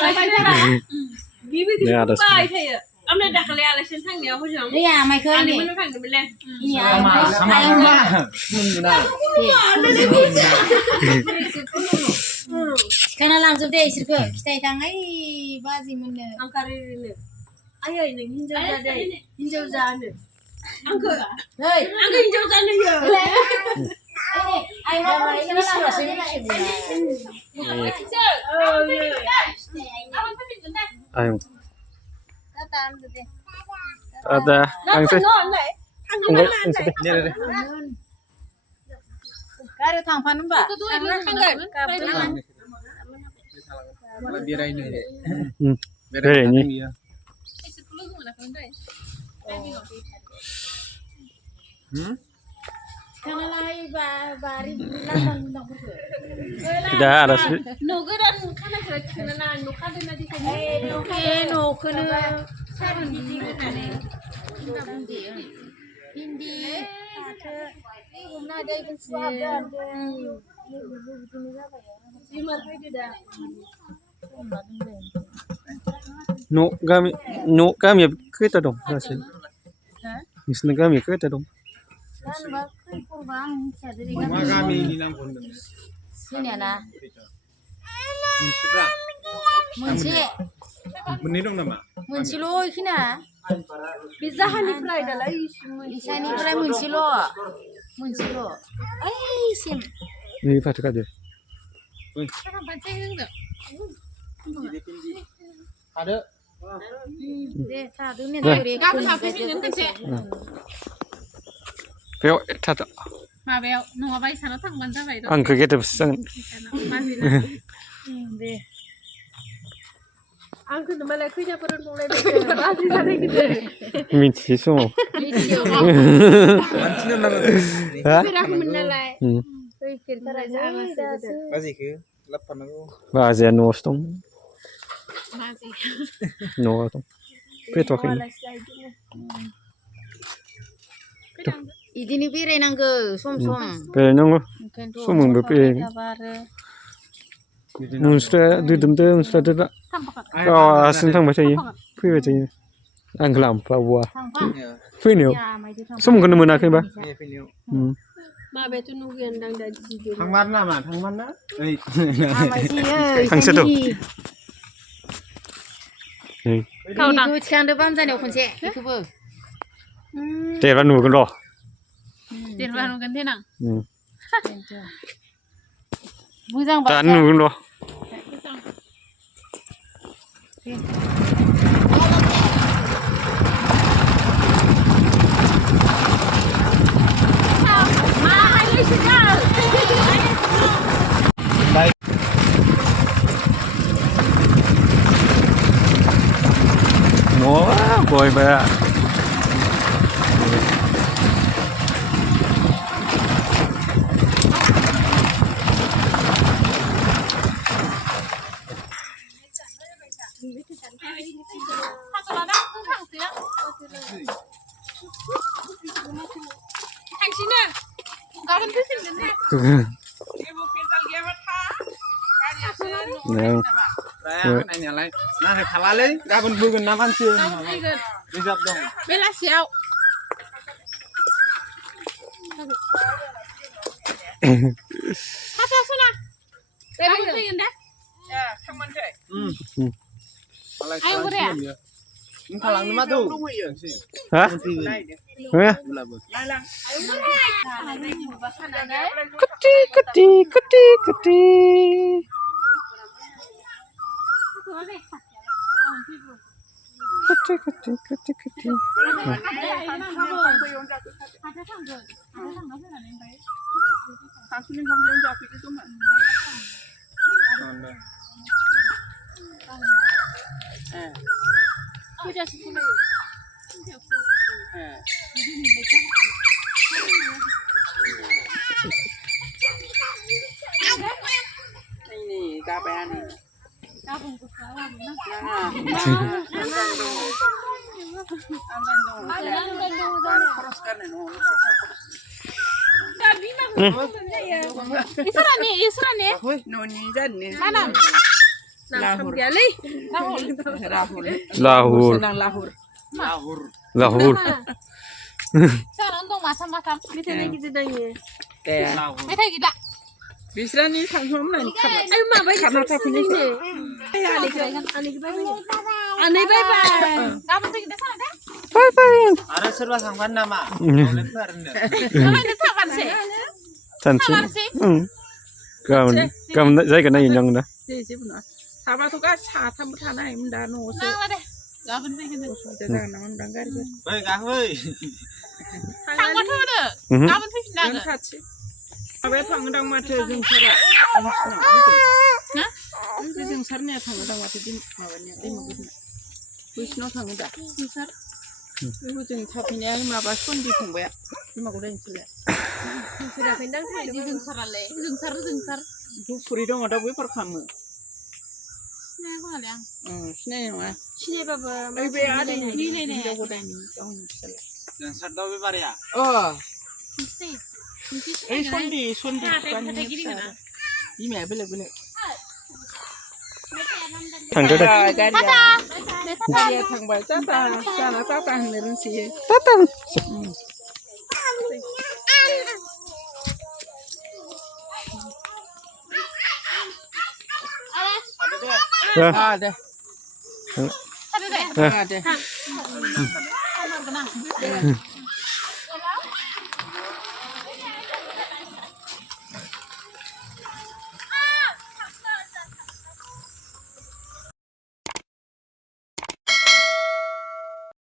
เนี่ยada Amne dakale election thangnya hojam. Iya, mai khơi Ani nih. menu thang de belen. Iya, sama karena langsung deh istri ke kita tangai bazi mana. Angkari ini. Ayo ini hinjau jade. Hinjau jade. Angka. Hei, Angka hinjau jade ya. Ayo mau kita langsung Ayo. ada langsung Karo tangpan mbak. biar ini biar ini. Karena lagi bari langsung undang Tidak ada sih. Nugu dan kana kena nugu kan nanti kan. Nugu sarun di mana? Hindi. Guna dai pun sudah. No kami kita dong hasil. Misna kami kita dong. Kan bakal kurang sadari kami ini nampun sini ana. munsibra Munci. menidong nama Munci lo kina. Pizza hani fly dalai. Isani pura munci lo. Munci lo. Ai sim. Ini pada kaje. ada Deh, satu nih dari Kamu sampai sini kan sih? Peo tata. Ma beo, nunggu apa sana tang banza bayi dong. Angka kita pesan. Masih deh. Angka tu malah kerja perut mulai deh. Masih sana kita. Minci semua. mancina nama Hah? aku menilai. Kita raja masih ke lapan aku Bahasa nostong. Masih. No atong. Peto kan. Idini pire nangge som. Pe nang Sumung bepe. Munstra dudum de munstra de. Oh, asin thang baca ya. Pui baca ya. Anglam pa wa. Pui ne. Sumung kan monakai ba? Ma beo tu nunggu yang dang dah jadi. thang mana Thang situ. Kau nak ikut kan depan sana kunci. Ikut ber. Te ra nu kan ro. Dia baru ganti nang. Bujang Ta nu kan ro. No, boy ba. 당신은 나는 뜻인데. Nang. nanya lain nah halale gabun bugun naman sih dijawab dong Bela siau. Masa sana. Kamu pengen dah? Ya, Ayo Korea. ini kalang nama tuh Hah? Hah? Keti. Keti. ini kapan nih Isra nih. noni dan nih Mana? Lahur. Gali. Lahur. Senang lahur. Lahur. Sana untuk macam-macam. Kita nak kita tanya. Mereka gila. Bisa nih tanggung mana? Ayo mak baik karena tak punya ni. Aneh bye bye. Kamu tuh kita sana deh. Bye bye. Ada serba sangkan nama. Boleh pernah. Kamu itu kapan sih? Tansi. Kamu saya kena yang dah. Jadi benar. Sama tu kan cah tamu tanah ini dah nusa. Nang deh. Kamu tuh kita. Jangan nama danggar je. Baik ah, baik. Kamu tuh deh. Kamu tuh nang. Abe tangdang mati jengkara. Hah? Itu jengkarnya tangdang mati di mawanya di mungkin. Wisnu tangdang. Jengkar. Itu jengkarnya mabas pun di punggung. Di magudan sila. Sudah pendang tu. Di jengkar le. Jengkar. Itu puri dong ada buat perkamu. Nah, aku ngeliang. Sini mana? Sini bapa. Abe ada Ini nih. Magudan ini. Jengkar dong be ya. Oh. Mesti. Sundi. Kata gini mana? Ini boleh. Tangga dah. Dia thằng bà cha ta này sih. Datang. Ya. Ada. Ada deh. Ada. Kamar benang.